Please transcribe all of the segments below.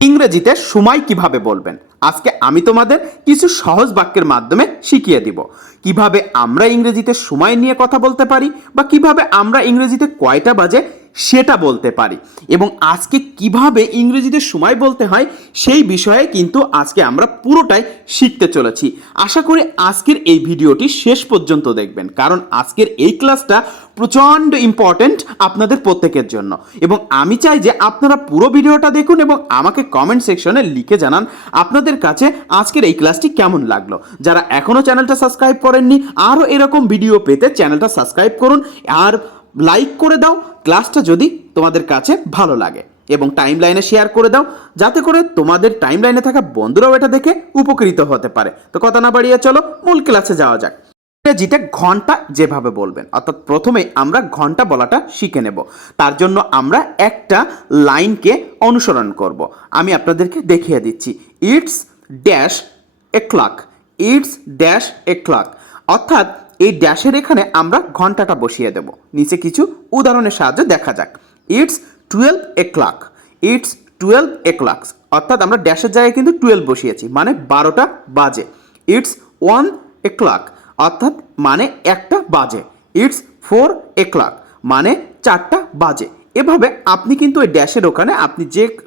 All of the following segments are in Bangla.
ইংরেজিতে সময় কিভাবে বলবেন আজকে আমি তোমাদের কিছু সহজ বাক্যের মাধ্যমে শিখিয়ে দিব কিভাবে আমরা ইংরেজিতে সময় নিয়ে কথা বলতে পারি বা কিভাবে আমরা ইংরেজিতে কয়টা বাজে সেটা বলতে পারি এবং আজকে কিভাবে ইংরেজিতে সময় বলতে হয় সেই বিষয়ে কিন্তু আজকে আমরা পুরোটাই শিখতে চলেছি। আশা করি আজকের এই ভিডিওটি শেষ পর্যন্ত দেখবেন, কারণ আজকের এই ক্লাসটা প্রচণ্ড ইম্পর্ট্যান্ট আপনাদের প্রত্যেকের জন্য এবং আমি চাই যে আপনারা পুরো ভিডিওটা দেখুন এবং আমাকে কমেন্ট সেকশনে লিখে জানান আপনাদের কাছে আজকের এই ক্লাসটি কেমন লাগলো। যারা এখনও চ্যানেলটা সাবস্ক্রাইব করেননি, আরও এরকম ভিডিও পেতে চ্যানেলটা সাবস্ক্রাইব করুন আর লাইক করে দাও ক্লাসটা যদি তোমাদের কাছে ভালো লাগে, এবং টাইম লাইনে শেয়ার করে দাও যাতে করে তোমাদের টাইম লাইনে থাকা বন্ধুরাও এটা দেখে উপকৃত হতে পারে। তো কথা না বাড়িয়ে চলো মূল ক্লাসে যাওয়া যাক। ইংরেজিতে ঘন্টা যেভাবে বলবেন, অর্থাৎ প্রথমে আমরা ঘন্টা বলাটা শিখে নেব। তার জন্য আমরা একটা লাইনকে অনুসরণ করব। আমি আপনাদেরকে দেখিয়ে দিচ্ছি। It's dash a clock, it's dash a clock, অর্থাৎ এই ড্যাশের এখানে আমরা ঘন্টাটা বসিয়ে দেব। নিচে কিছু উদাহরণের সাহায্যে দেখা যাক। It's 12 A clock, it's 12 A clock, অর্থাৎ আমরা ড্যাশের জায়গায় কিন্তু 12 বসিয়েছি, মানে 12টা বাজে। ইটস 1 এ ক্লক, অর্থাৎ মানে 1টা বাজে। ইটস 4 এ ক্লক, মানে 4টা বাজে। এভাবে আপনি কিন্তু ওই ড্যাশের ওখানে আপনি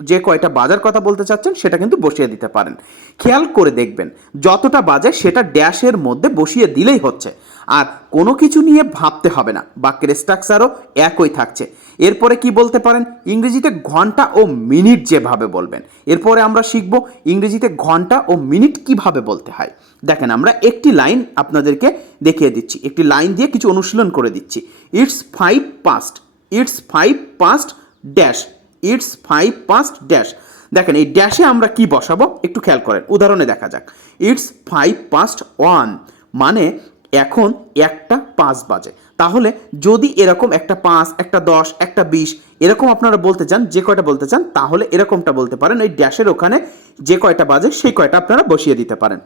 যে কয়টা বাজার কথা বলতে চাচ্ছেন সেটা কিন্তু বসিয়ে দিতে পারেন। খেয়াল করে দেখবেন যতটা বাজে সেটা ড্যাশের মধ্যে বসিয়ে দিলেই হচ্ছে, আর কোনো কিছু নিয়ে ভাবতে হবে না, বাক্যের স্ট্রাকচারও একই থাকছে। এরপরে কি বলতে পারেন ইংরেজিতে ঘন্টা ও মিনিট যেভাবে বলবেন। এরপরে আমরা শিখব ইংরেজিতে ঘন্টা ও মিনিট কিভাবে বলতে হয়। দেখেন আমরা একটি লাইন আপনাদেরকে দেখিয়ে দিচ্ছি, একটি লাইন দিয়ে কিছু অনুশীলন করে দিচ্ছি। It's 5 past, it's 5 past dash, it's 5 past dash. দেখেন এই ড্যাশে আমরা কি বসাবো একটু খেয়াল করেন, উদাহরণে দেখা যাক। ইটস 5 past 1, মানে এখন 1টা 5 বাজে। তাহলে যদি এরকম একটা 5, একটা 10, একটা 20 এরকম আপনারা বলতে চান, যে কয়টা বলতে চান, তাহলে এরকমটা বলতে পারেন। ওই ড্যাশের ওখানে যে কয়টা বাজে সেই কয়টা আপনারা বসিয়ে দিতে পারেন।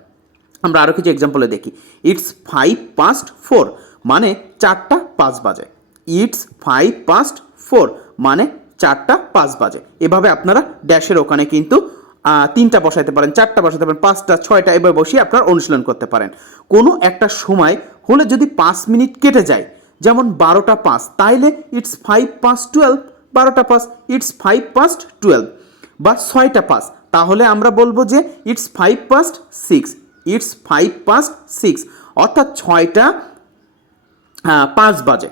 আমরা আরও কিছু এক্সাম্পলে দেখি। ইটস 5 past 4, মানে 4টা 5 বাজে। ইটস 5 past 4, মানে 4টা 5 বাজে। এভাবে আপনারা ড্যাশের ওখানে কিন্তু 3টা বসাইতে পারেন, 4টা বসাতে পারেন, 5টা 6টা এভাবে বসিয়ে আপনারা অনুশীলন করতে পারেন। কোনো একটা সময় হলে যদি 5 মিনিট কেটে যায়, যেমন 12টা 5, তাইলে ইটস 5 past 12, 12টা 5, ইটস 5 past 12। বা 6টা 5, তাহলে আমরা বলবো যে ইটস 5 past 6, ইটস 5 past 6, অর্থাৎ 6টা 5 বাজে।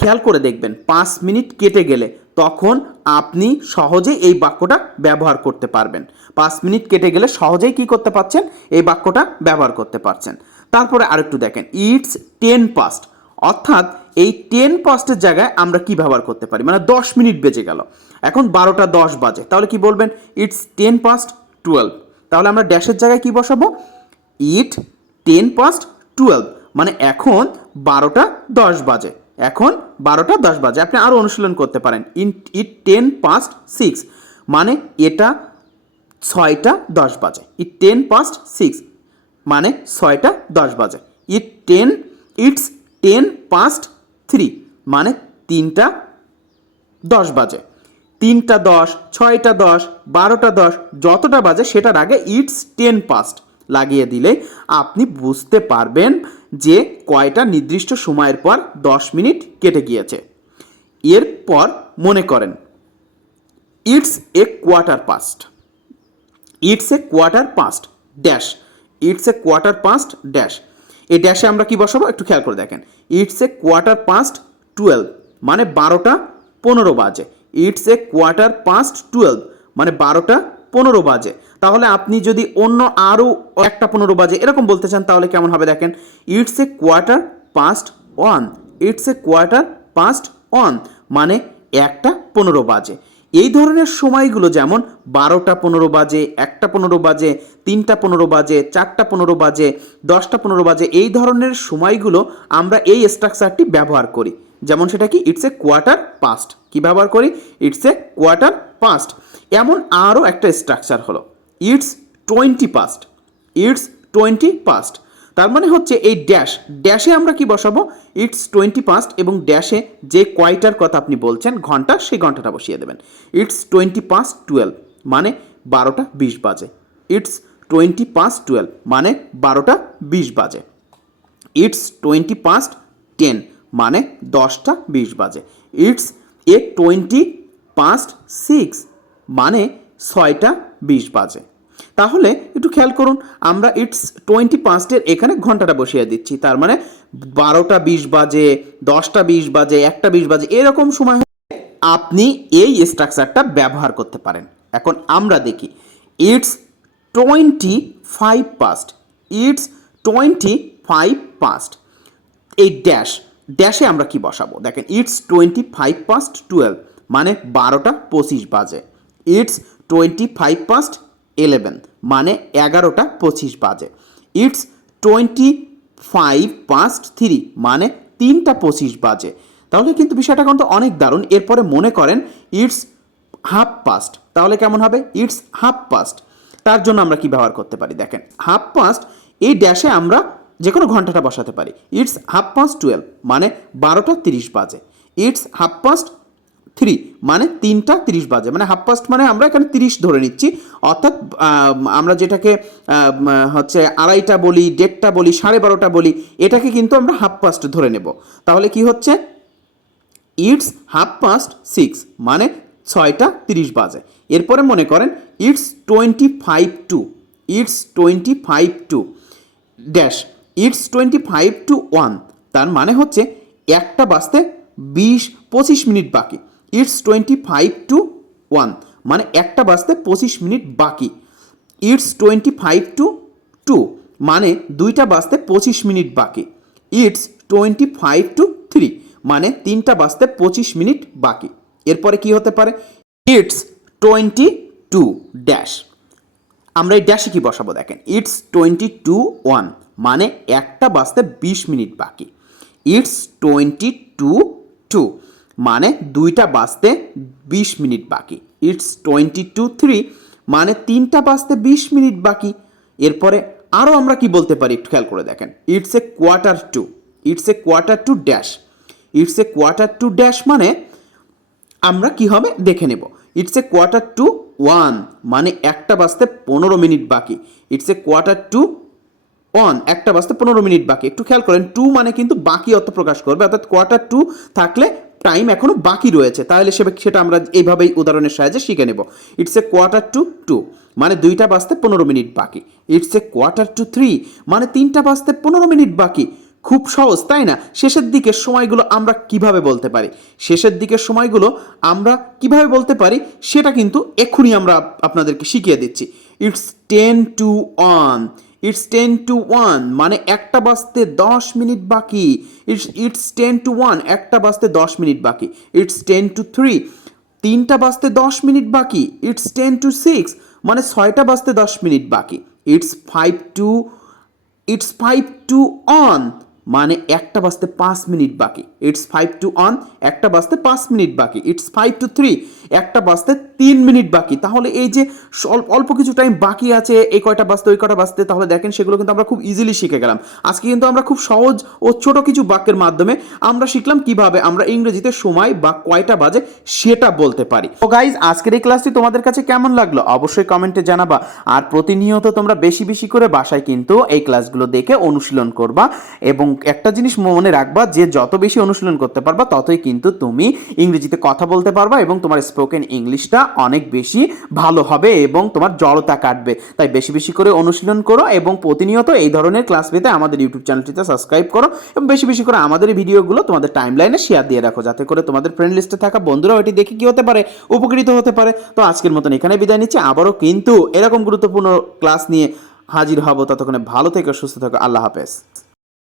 খেয়াল করে দেখবেন 5 মিনিট কেটে গেলে তখন আপনি সহজেই এই বাক্যটা ব্যবহার করতে পারবেন। 5 মিনিট কেটে গেলে সহজেই কি করতে পারছেন, এই বাক্যটা ব্যবহার করতে পারছেন। তারপরে আরেকটু দেখেন। ইটস 10 past, অর্থাৎ এই 10 পাস্টের জায়গায় আমরা কি ব্যবহার করতে পারি, মানে 10 মিনিট বেজে গেল, এখন 12টা 10 বাজে, তাহলে কি বলবেন ইটস 10 past 12। তাহলে আমরা ড্যাশের জায়গায় কি বসাবো, ইট 10 past 12, মানে এখন 12টা 10 বাজে, এখন 12টা 10 বাজে। আপনি আরও অনুশীলন করতে পারেন। ইট 10 past 6, মানে এটা 6টা 10 বাজে। ইট 10 past 6, মানে 6টা 10 বাজে। ইটস 10 past 3, মানে 3টা 10 বাজে। 3টা 10, 6টা 10, 12টা 10, যতটা বাজে সেটার আগে ইটস 10 past লাগিয়ে দিলে আপনি বুঝতে পারবেন যে কয়টা নির্দিষ্ট সময়ের পর 10 মিনিট কেটে গিয়েছে। এরপর মনে করেন it's a quarter past, it's a quarter past dash, it's a quarter past dash. এই ড্যাশে আমরা কি বসাবো একটু খেয়াল করে দেখেন। ইটস এ কোয়ার্টার পাস্ট 12, মানে 12টা 15 বাজে। ইটস এ কোয়ার্টার পাস্ট 12, মানে 12টা 15 বাজে। তাহলে আপনি যদি অন্য আরও 1টা 15 বাজে এরকম বলতে চান তাহলে কেমন হবে দেখেন। It's a quarter past 1, it's a quarter past 1, মানে 1টা 15 বাজে। এই ধরনের সময়গুলো যেমন 12টা 15 বাজে, 1টা 15 বাজে, 3টা 15 বাজে, 4টা 15 বাজে, 10টা 15 বাজে, এই ধরনের সময়গুলো আমরা এই স্ট্রাকচারটি ব্যবহার করি। যেমন সেটা কি, ইটস এ কোয়ার্টার পাস্ট। কি ব্যবহার করি, ইটস এ কোয়ার্টার পাস্ট। এমন আরও একটা স্ট্রাকচার হলো ইটস 20 পাস্ট, ইটস 20 পাস্ট। তার মানে হচ্ছে এই ড্যাশে আমরা কি বসাবো, ইটস 20 পাস্ট, এবং ড্যাশে যে কয়টার কথা আপনি বলছেন ঘন্টা, সেই ঘন্টাটা বসিয়ে দেবেন। ইটস 20 past 12, মানে 12:20 বাজে। ইটস 12:20 মানে 12:20 বাজে। ইটস 10:20 মানে 10:20 বাজে। ইটস 6:20 মানে 6:20 বাজে। তাহলে একটু খেয়াল করুন, আমরা ইটস 20 এখানে ঘন্টাটা বসিয়ে দিচ্ছি, তার মানে 12:20 বাজে, 10:20 বাজে, 1:20 বাজে, এরকম সময় আপনি এই স্ট্রাকচারটা ব্যবহার করতে পারেন। এখন আমরা দেখি ইটস 25 ইটস 25 এই ড্যাশে আমরা কি বসাবো? দেখেন ইটস 12 মানে 12:25 বাজে। ইটস 11 মানে 11:25 বাজে। ইটস 3 মানে 3:25 বাজে। তাহলে কিন্তু বিষয়টা কিন্তু অনেক দারুণ। এরপরে মনে করেন ইটস 1/2, তাহলে কেমন হবে? ইটস 1/2। তার জন্য আমরা কি ব্যবহার করতে পারি? দেখেন 1/2 এই ড্যাশে আমরা যে কোনো ঘন্টাটা বসাতে পারি। ইটস 12 মানে 12:30 বাজে। ইটস 3 মানে 3:30 বাজে, মানে 1/2 মানে আমরা এখানে 30 ধরে নিচ্ছি, অর্থাৎ আমরা যেটাকে হচ্ছে 2:30 বলি, 1:30 বলি, 12:30 বলি, এটাকে কিন্তু আমরা 1/2 ধরে নেব। তাহলে কি হচ্ছে? ইটস 6:30 মানে 6:30 বাজে। এরপরে মনে করেন ইটস 25 ড্যাশ ইটস 1 তার মানে হচ্ছে 1টা বাজতে 25 মিনিট বাকি। ইটস 1 মানে 1টা বাজতে 25 মিনিট বাকি। ইটস 2 মানে 2টা বাজতে 25 মিনিট বাকি। ইটস 3 মানে 3টা বাজতে 25 মিনিট বাকি। এরপরে কি হতে পারে? ইটস 22 ড্যাশ, আমরা এই ড্যাশে কি বসাবো? দেখেন ইটস 1 মানে 1টা বাজতে 20 মিনিট বাকি। ইটস 2 মানে 2টা বাজতে 20 মিনিট বাকি। ইটস 3 মানে 3টা বাজতে 20 মিনিট বাকি। এরপরে আরও আমরা কি বলতে পারি একটু খেয়াল করে দেখেন। It's a quarter to dash. It's a quarter to dash মানে আমরা কি হবে দেখে নেব। ইটস এ কোয়ার্টার টু 1 মানে 1টা বাজতে 15 মিনিট বাকি। ইটস এ কোয়ার্টার টু 1 1টা বাজতে 15 মিনিট বাকি। একটু খেয়াল করেন, 2 মানে কিন্তু বাকি অর্থ প্রকাশ করবে, অর্থাৎ কোয়ার্টার টু থাকলে টাইম এখনো বাকি রয়েছে, তাহলে সেটা আমরা এইভাবেই উদাহরণের সাহায্যে শিখে নেব। ইটস এ কোয়ার্টার টু 2 মানে 2টা বাজতে 15 মিনিট বাকি। ইটস এ কোয়ার্টার টু 3 মানে 3টা বাজতে 15 মিনিট বাকি। খুব সহজ, তাই না? শেষের দিকের সময়গুলো আমরা কিভাবে বলতে পারি? শেষের দিকের সময়গুলো আমরা কিভাবে বলতে পারি সেটা কিন্তু এক্ষুনি আমরা আপনাদেরকে শিখিয়ে দিচ্ছি। ইটস 10 to 1 ইটস 10 to 1 মানে 1টা বাজতে 10 মিনিট বাকি। ইটস 10 to 1 1টা বাজতে 10 মিনিট বাকি। ইটস 10 to 3 3টা বাজতে 10 মিনিট বাকি। ইটস 10 to 6 মানে 6টা বাজতে 10 মিনিট বাকি। ইটস 5 to 1 মানে 1টা বাজতে 5 মিনিট বাকি। ইটস 5 to 1 1টা বাজতে 5 মিনিট বাকি। ইটস 5 to 3 1টা বাজতে 3 মিনিট বাকি। তাহলে এই যে অল্প কিছু টাইম বাকি আছে, এই কয়টা বাজতে ওই কয়টা বাজতে, তাহলে দেখেন সেগুলো কিন্তু আমরা খুব ইজিলি শিখে গেলাম। আজকে কিন্তু আমরা খুব সহজ ও ছোট কিছু বাক্যের মাধ্যমে আমরা শিখলাম কিভাবে আমরা ইংরেজিতে সময় বা কয়টা বাজে সেটা বলতে পারি। তো গাইজ, আজকের এই ক্লাসটি তোমাদের কাছে কেমন লাগলো অবশ্যই কমেন্টে জানাবা। আর প্রতিনিয়ত তোমরা বেশি বেশি করে বাসায় কিন্তু এই ক্লাসগুলো দেখে অনুশীলন করবা, এবং একটা জিনিস মনে রাখবা যে যত বেশি অনুশীলন করতে পারবা ততই কিন্তু তুমি ইংরেজিতে কথা বলতে পারবা এবং তোমার স্পোকেন ইংলিশটা অনেক বেশি ভালো হবে এবং তোমার জড়তা কাটবে। তাই বেশি বেশি করে অনুশীলন করো এবং প্রতিনিয়ত এই ধরনের ক্লাস পেতে আমাদের ইউটিউব চ্যানেলটিতে সাবস্ক্রাইব করো এবং বেশি বেশি করে আমাদের এই ভিডিওগুলো তোমাদের টাইমলাইনে শেয়ার দিয়ে রাখো, যাতে করে তোমাদের ফ্রেন্ড লিস্টে থাকা বন্ধুরাও এটি দেখে কি হতে পারে, উপকৃত হতে পারে। তো আজকের মতন এখানে বিদায় নিচ্ছি, আবারও কিন্তু এরকম গুরুত্বপূর্ণ ক্লাস নিয়ে হাজির হব। ততক্ষণে ভালো থেকো, সুস্থ থেকো, আল্লাহ হাফেজ।